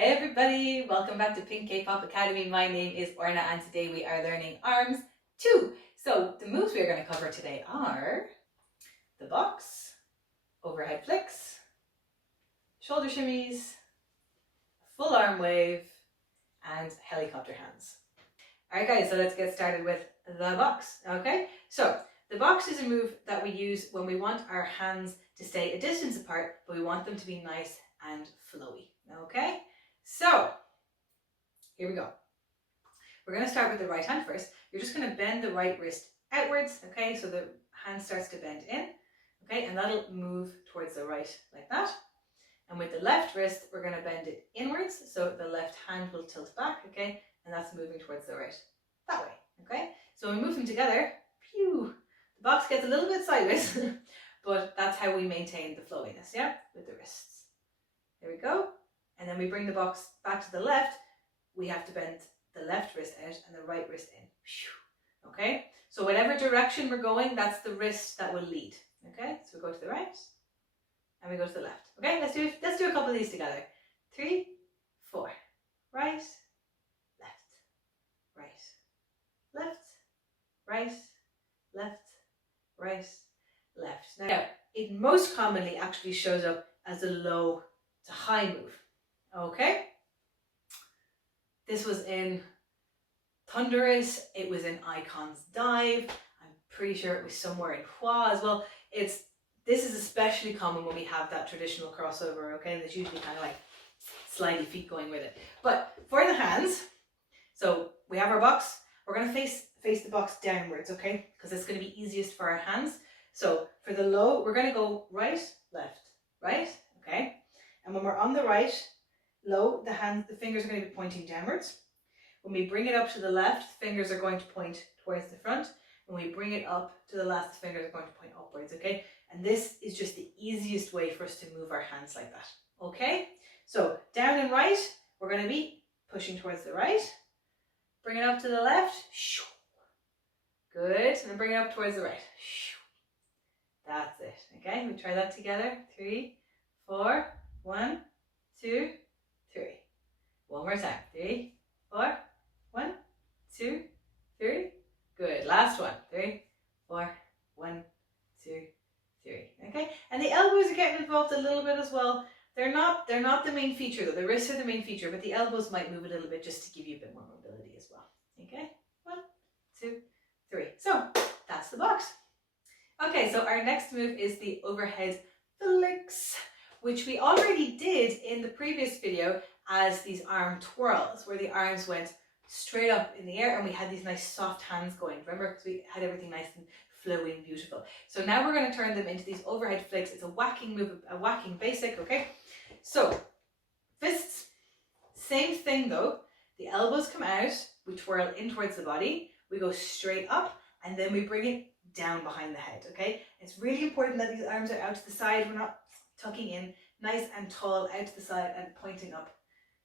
Hey everybody, welcome back to Pink K-Pop Academy. My name is Orna and today we are learning arms 2. So the moves we are going to cover today are the box, overhead flicks, shoulder shimmies, full arm wave, and helicopter hands. Alright guys, so let's get started with the box, okay? So the box is a move that we use when we want our hands to stay a distance apart, but we want them to be nice and flowy, okay? So here we go. We're going to start with the right hand first. You're just going to bend the right wrist outwards, okay? So the hand starts to bend in, okay? And that'll move towards the right like that. And with the left wrist, we're going to bend it inwards. So the left hand will tilt back, okay? And that's moving towards the right that way, okay? So when we move them together, phew, the box gets a little bit sideways, but that's how we maintain the flowiness, yeah? With the wrists. There we go. And then we bring the box back to the left. We have to bend the left wrist out and the right wrist in. Okay? So whatever direction we're going, that's the wrist that will lead. Okay? So we go to the right and we go to the left. Okay? Let's do a couple of these together. 3, 4. Right, left, right, left, right, left, right, left. Now, it most commonly actually shows up as a low to high move. Okay, this was in Thunderous, it was in Icon's Dive, I'm pretty sure it was somewhere in Hua as well. This is especially common when we have that traditional crossover, okay, and there's usually kind of like slidey feet going with it. But for the hands, so we have our box, we're going to face the box downwards, okay, because it's going to be easiest for our hands. So for the low, we're going to go right, left, right, okay, and when we're on the right, low, the fingers are going to be pointing downwards. When we bring it up to the left, fingers are going to point towards the front. When we bring it up to the left, the fingers are going to point upwards, okay? And this is just the easiest way for us to move our hands like that, okay? So down and right, we're going to be pushing towards the right. Bring it up to the left. Good. And then bring it up towards the right. That's it, okay? We try that together. 3, 4, 1, 2, 3. One more time. 3, 4, 1, 2, 3. Good. Last one. 3, 4, 1, 2, 3. Okay. And the elbows are getting involved a little bit as well. They're not the main feature though. The wrists are the main feature, but the elbows might move a little bit just to give you a bit more mobility as well. Okay. 1, 2, 3. So that's the box. Okay. So our next move is the overhead flicks, which we already did in the previous video as these arm twirls, where the arms went straight up in the air and we had these nice soft hands going, remember? Because we had everything nice and flowy and beautiful. So now we're going to turn them into these overhead flicks. It's a whacking move, a whacking basic, okay? So, fists, same thing though. The elbows come out, we twirl in towards the body, we go straight up, and then we bring it down behind the head, okay? It's really important that these arms are out to the side. We're not tucking in, nice and tall out to the side and pointing up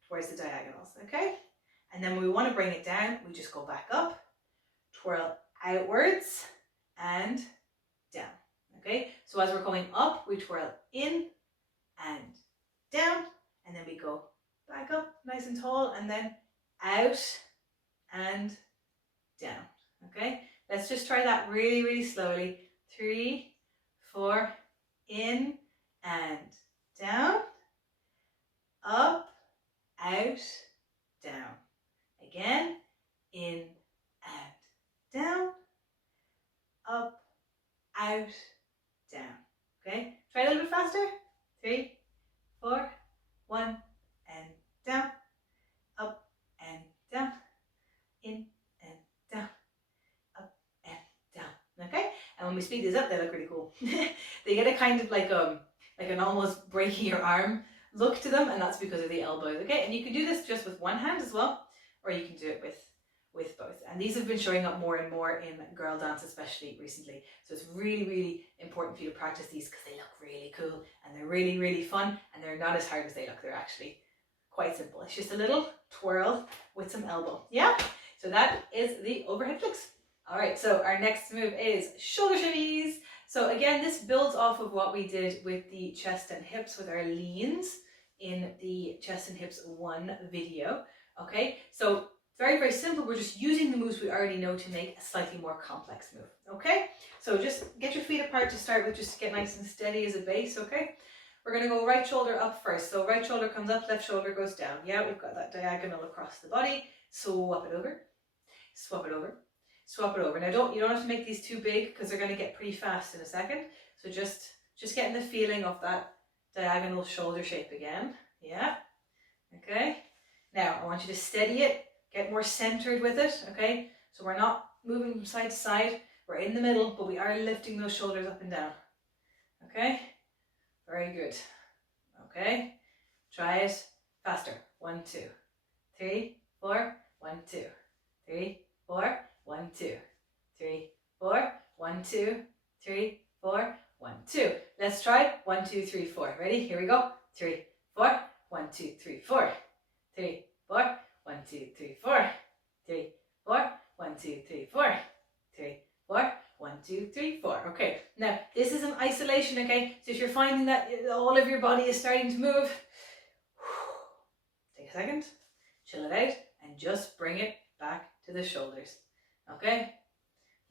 towards the diagonals, okay? And then when we want to bring it down, we just go back up, twirl outwards and down, okay? So as we're going up, we twirl in and down, and then we go back up nice and tall, and then out and down, okay? Let's just try that really, really slowly. 3, 4, in and down, up, out, down. Again, in and down, up, out, down. Okay, try a little bit faster. 3, 4, 1, and down, up and down, in and down, up and down. Okay, and when we speed these up, they look really cool. They get a kind of like an almost breaking your arm look to them, and that's because of the elbows. Okay, and you can do this just with one hand as well, or you can do it with both. And these have been showing up more and more in girl dance, especially recently. So it's really, really important for you to practice these because they look really cool and they're really, really fun, and they're not as hard as they look. They're actually quite simple. It's just a little twirl with some elbow. Yeah? So that is the overhead flicks. All right, so our next move is shoulder shimmies. So again, this builds off of what we did with the chest and hips with our leans. in the chest and hips 1 video. Okay, so very, very simple. We're just using the moves we already know to make a slightly more complex move. Okay, so just get your feet apart to start with, just to get nice and steady as a base. Okay, we're going to go right shoulder up first. So right shoulder comes up, left shoulder goes down. Yeah, we've got that diagonal across the body. Swap it over, swap it over, swap it over. Now you don't have to make these too big because they're going to get pretty fast in a second. So just getting the feeling of that diagonal shoulder shape again. Yeah, okay. Now I want you to steady it, get more centered with it. Okay, so we're not moving from side to side, we're in the middle, but we are lifting those shoulders up and down. Okay, very good. Okay, try it faster. 1, 2, 3, 4, 1, 2, 3, 4, 1, 2, 3, 4, 1, 2, 3, 4, 1, 2. Let's try 1, 2, 3, 4. Ready? Here we go. 3, 4, 1, 2, 3, 4. 3, 4, 1, 2, 3, 4. 3, 4, 1, 2, 3, 4. 3, 4, 1, 2, 3, 4. Okay, now this is an isolation, okay? So if you're finding that all of your body is starting to move, take a second, chill it out, and just bring it back to the shoulders. Okay?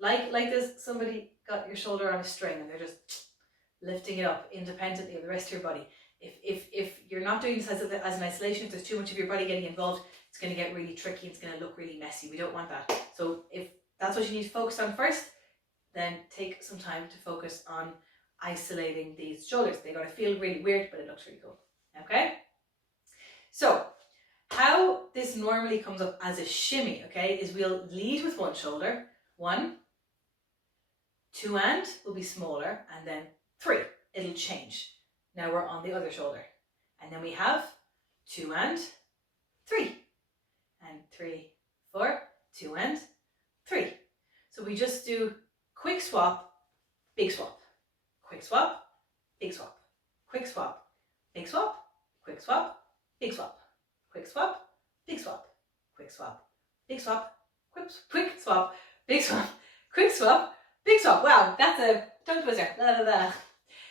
Like this, somebody got your shoulder on a string and they're just lifting it up independently of the rest of your body. If you're not doing this as an isolation, if there's too much of your body getting involved, it's going to get really tricky, it's going to look really messy. We don't want that. So if that's what you need to focus on first, then take some time to focus on isolating these shoulders. They're going to feel really weird, but it looks really cool. Okay? So how this normally comes up as a shimmy, okay, is we'll lead with one shoulder, 1, 2 and will be smaller, and then 3, it'll change. Now we're on the other shoulder. And then we have 2 and 3. And 3, 4, 2 and 3. So we just do quick swap, big swap. Quick swap, big swap. Quick swap, big swap. Quick swap, big swap. Quick swap, big swap. Quick swap, big swap. Quick swap, big swap. Quick swap, big swap. Wow, that's a tongue twister. Blah, blah, blah.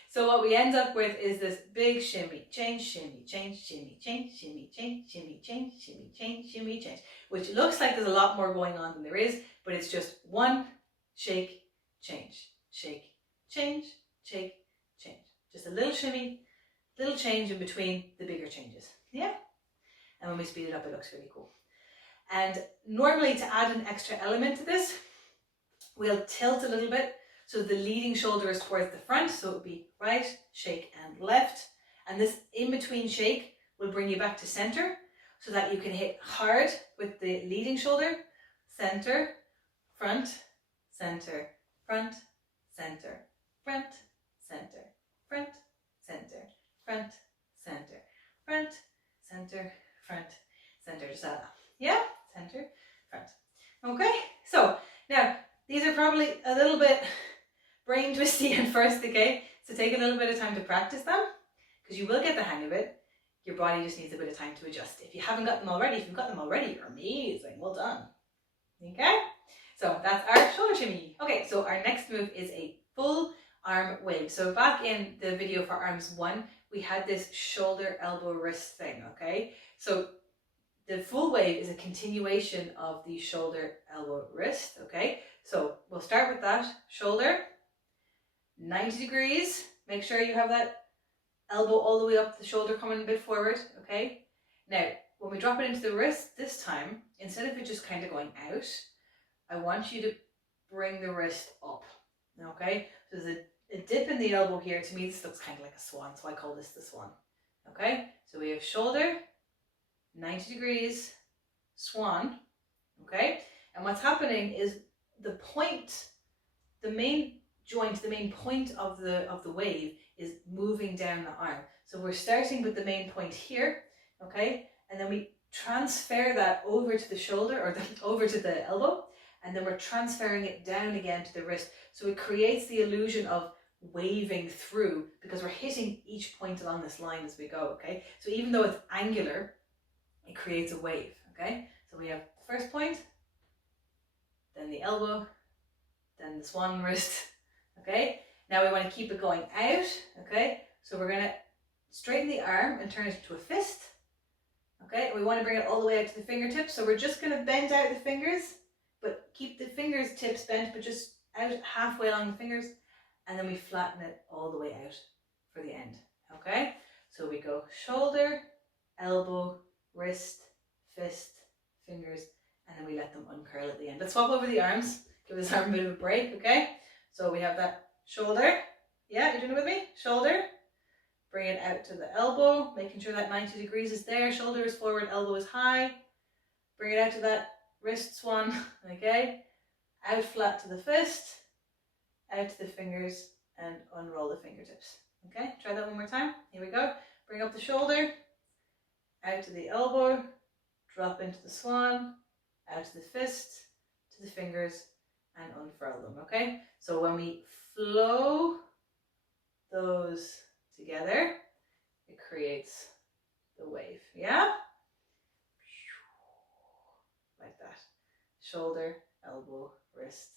So what we end up with is this big shimmy, change, shimmy, change, shimmy, change, shimmy, change, shimmy, change, shimmy, change, shimmy, change, which looks like there's a lot more going on than there is, but it's just one shake, change, shake, change, shake, change. Just a little shimmy, little change in between the bigger changes. Yeah? And when we speed it up, it looks really cool. And normally to add an extra element to this, we'll tilt a little bit. So the leading shoulder is towards the front, so it would be right, shake, and left. And this in-between shake will bring you back to center so that you can hit hard with the leading shoulder, center, front, center, front, center, front, center, front, center, front, center, front, center, front, center. Just like that. Yeah? Center, front. Okay? So, now, these are probably a little bit brain twisty at first, okay? So take a little bit of time to practice them because you will get the hang of it. Your body just needs a bit of time to adjust. If you haven't got them already, if you've got them already, you're amazing. Well done. Okay? So that's our shoulder shimmy. Okay, so our next move is a full arm wave. So back in the video for arms 1, we had this shoulder, elbow, wrist thing, okay? So the full wave is a continuation of the shoulder, elbow, wrist, okay? So we'll start with that. Shoulder, 90 degrees. Make sure you have that elbow all the way up, the shoulder coming a bit forward, okay? Now, when we drop it into the wrist this time, instead of it just kind of going out, I want you to bring the wrist up, okay? So there's a dip in the elbow here. To me, this looks kind of like a swan, so I call this the swan, okay? So we have shoulder, 90 degrees, swan, okay? And what's happening is the point, the main joint, the main point of the wave is moving down the arm. So we're starting with the main point here, okay? And then we transfer that over to the shoulder or over to the elbow, and then we're transferring it down again to the wrist. So it creates the illusion of waving through because we're hitting each point along this line as we go, okay? So even though it's angular, it creates a wave, okay? So we have the first point, then the elbow, then the swan wrist, okay? Now we want to keep it going out, okay? So we're going to straighten the arm and turn it into a fist. Okay, we want to bring it all the way out to the fingertips. So we're just going to bend out the fingers, but keep the fingers tips bent, but just out halfway along the fingers. And then we flatten it all the way out for the end. Okay, so we go shoulder, elbow, wrist, fist, fingers, and then we let them uncurl at the end. Let's swap over the arms. Give this arm a bit of a break, okay? So we have that shoulder. Yeah, you doing it with me? Shoulder. Bring it out to the elbow, making sure that 90 degrees is there. Shoulder is forward, elbow is high. Bring it out to that wrist swan, okay? Out flat to the fist, out to the fingers, and unroll the fingertips. Okay, try that one more time. Here we go. Bring up the shoulder, out to the elbow, drop into the swan, out to the fist, to the fingers, and unfurl them, okay? So when we flow those together, it creates the wave, yeah? Like that. Shoulder, elbow, wrist,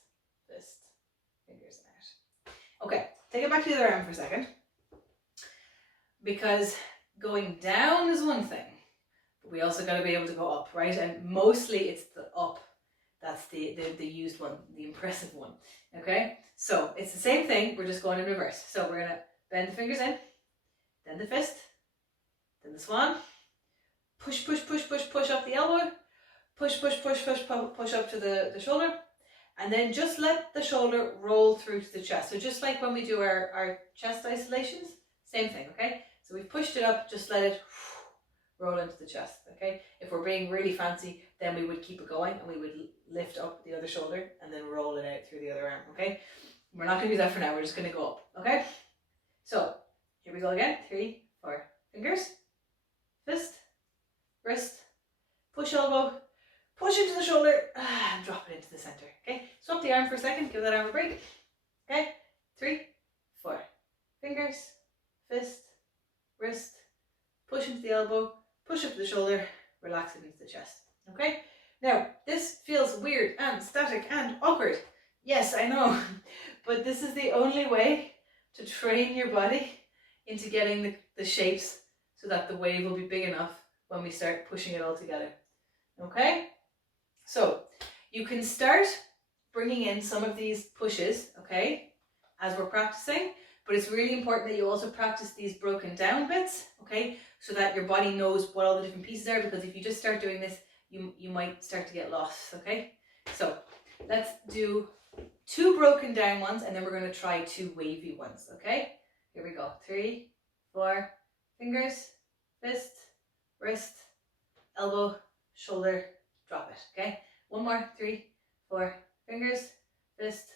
fist, fingers out. Okay, take it back to the other arm for a second. Because going down is one thing, but we also got to be able to go up, right? And mostly it's the up that's the used one, the impressive one, okay? So it's the same thing, we're just going in reverse. So we're going to bend the fingers in, then the fist, then the swan, push, push, push, push, push up the elbow, push, push, push, push, push up to the shoulder, and then just let the shoulder roll through to the chest. So just like when we do our chest isolations, same thing, okay? So we've pushed it up, just let it roll into the chest, okay? If we're being really fancy, then we would keep it going and we would lift up the other shoulder and then roll it out through the other arm, okay? We're not going to do that for now, we're just going to go up, okay? So, here we go again. 3, 4, fingers, fist, wrist, push elbow, push into the shoulder, and drop it into the center, okay? Swap the arm for a second, give that arm a break, okay? 3, 4, fingers, fist, wrist, push into the elbow, push up the shoulder, relax it into the chest, okay? Now, this feels weird and static and awkward. Yes, I know, but this is the only way to train your body into getting the shapes so that the wave will be big enough when we start pushing it all together, okay? So, you can start bringing in some of these pushes, okay, as we're practicing, but it's really important that you also practice these broken down bits, okay, so that your body knows what all the different pieces are, because if you just start doing this, you might start to get lost, okay? So let's do 2 broken down ones, and then we're going to try 2 wavy ones, okay? Here we go. 3, 4, fingers, fist, wrist, elbow, shoulder, drop it, okay? One more. 3, 4, fingers, fist,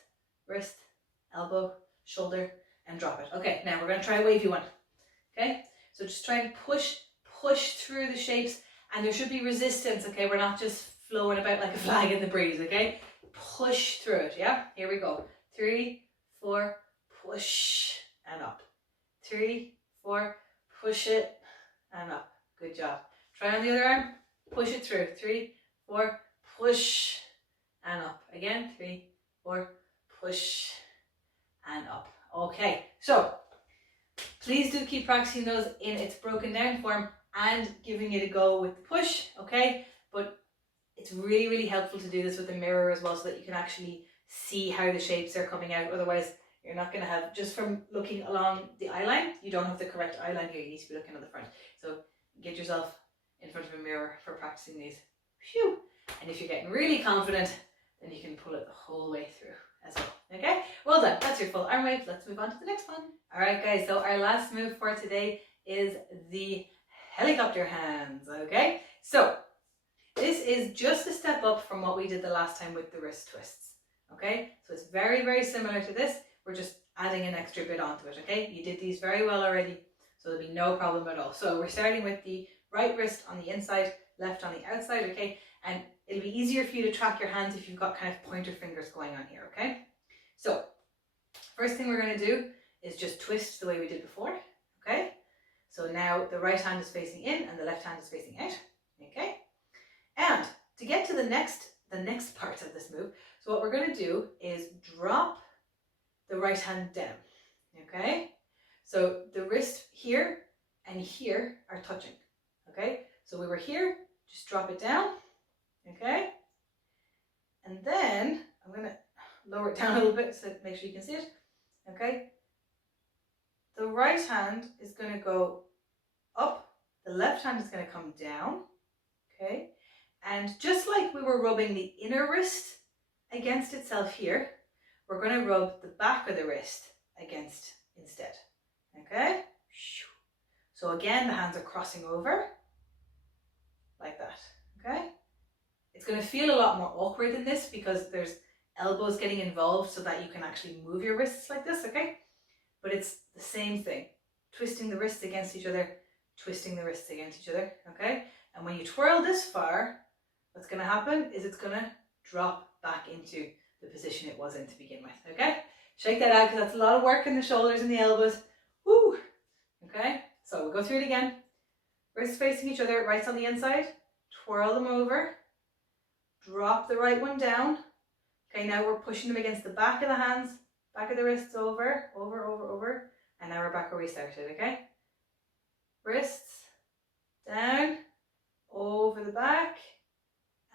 wrist, elbow, shoulder, and drop it. Okay, now we're going to try a wavy one, okay? So just try and push through the shapes, and there should be resistance, okay? We're not just flowing about like a flag in the breeze, okay? Push through it, yeah? Here we go. 3, 4, push and up. 3, 4, push it and up. Good job. Try on the other arm. Push it through. 3, 4, push and up. Again, 3, 4, push and up. Okay, so please do keep practicing those in its broken down form and giving it a go with the push, okay? But it's really, really helpful to do this with a mirror as well, so that you can actually see how the shapes are coming out. Otherwise, you're not going to have, just from looking along the eye line, you don't have the correct eye line here. You need to be looking at the front. So get yourself in front of a mirror for practicing these. Phew. And if you're getting really confident, then you can pull it the whole way through as well. Okay, well done. That's your full arm wave. Let's move on to the next one. All right, guys. So our last move for today is the helicopter hands. Okay, so this is just a step up from what we did the last time with the wrist twists. Okay, so it's very, very similar to this. We're just adding an extra bit onto it. Okay, you did these very well already, so there'll be no problem at all. So we're starting with the right wrist on the inside, left on the outside. Okay, and it'll be easier for you to track your hands if you've got kind of pointer fingers going on here. Okay, so first thing we're going to do is just twist the way we did before. Okay, so now the right hand is facing in and the left hand is facing out. Okay, and to get to the next part of this move, so what we're going to do is drop the right hand down. Okay, so the wrist here and here are touching. Okay, so we were here, just drop it down. Okay, and then I'm going to lower it down a little bit so make sure you can see it. Okay, the right hand is going to go up, the left hand is going to come down. Okay, and just like we were rubbing the inner wrist against itself here, we're going to rub the back of the wrist against instead. Okay, so again the hands are crossing over like that. Okay, it's going to feel a lot more awkward than this because there's elbows getting involved so that you can actually move your wrists like this. Okay, but it's the same thing, twisting the wrists against each other, twisting the wrists against each other. Okay, and when you twirl this far, what's going to happen is it's going to drop back into the position it was in to begin with. Okay, shake that out because that's a lot of work in the shoulders and the elbows. Woo! Okay, so we'll go through it again. Wrists facing each other, rights on the inside, twirl them over, drop the right one down. Okay, now we're pushing them against the back of the hands, back of the wrists, over, and now we're back where we started. Okay, wrists down, over the back,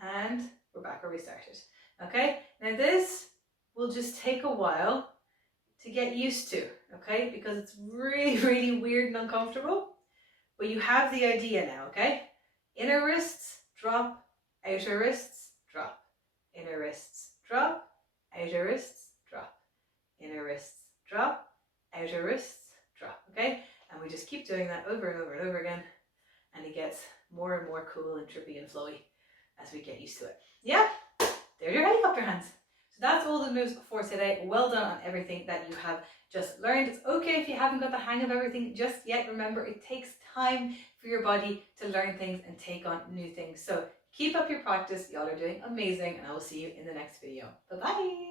and we're back where we started. Okay, now this will just take a while to get used to, okay, because it's really, really weird and uncomfortable, but you have the idea now. Okay, inner wrists drop, outer wrists drop, inner wrists drop, outer wrists drop, inner wrists drop, outer wrists drop. Okay, and we just keep doing that over and over and over again, and it gets more and more cool and trippy and flowy as we get used to it. Yeah, there's your helicopter hands. So that's all the moves for today. Well done on everything that you have just learned. It's okay if you haven't got the hang of everything just yet. Remember, it takes time for your body to learn things and take on new things. So keep up your practice. Y'all are doing amazing, and I will see you in the next video. Bye-bye.